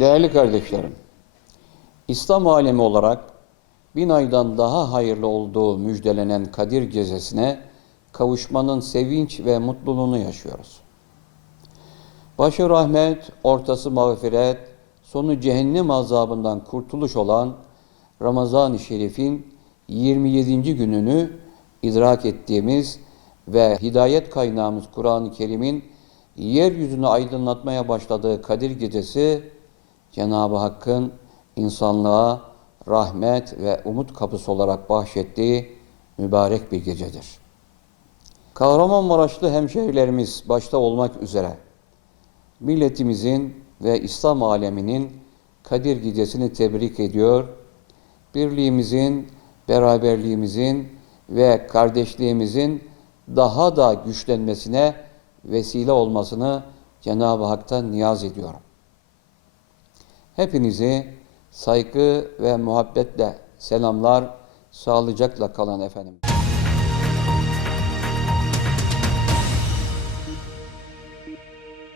Değerli kardeşlerim, İslam alemi olarak bin aydan daha hayırlı olduğu müjdelenen Kadir Gecesi'ne kavuşmanın sevinç ve mutluluğunu yaşıyoruz. Başı rahmet, ortası mağfiret, sonu cehennem azabından kurtuluş olan Ramazan-ı Şerif'in 27. gününü idrak ettiğimiz ve hidayet kaynağımız Kur'an-ı Kerim'in yeryüzünü aydınlatmaya başladığı Kadir Gecesi Cenab-ı Hakk'ın insanlığa rahmet ve umut kapısı olarak bahşettiği mübarek bir gecedir. Kahramanmaraşlı hemşehrilerimiz başta olmak üzere milletimizin ve İslam aleminin Kadir Gecesi'ni tebrik ediyor. Birliğimizin, beraberliğimizin ve kardeşliğimizin daha da güçlenmesine vesile olmasını Cenab-ı Hak'tan niyaz ediyorum. Hepinizi saygı ve muhabbetle selamlar, sağlıcakla kalın efendim.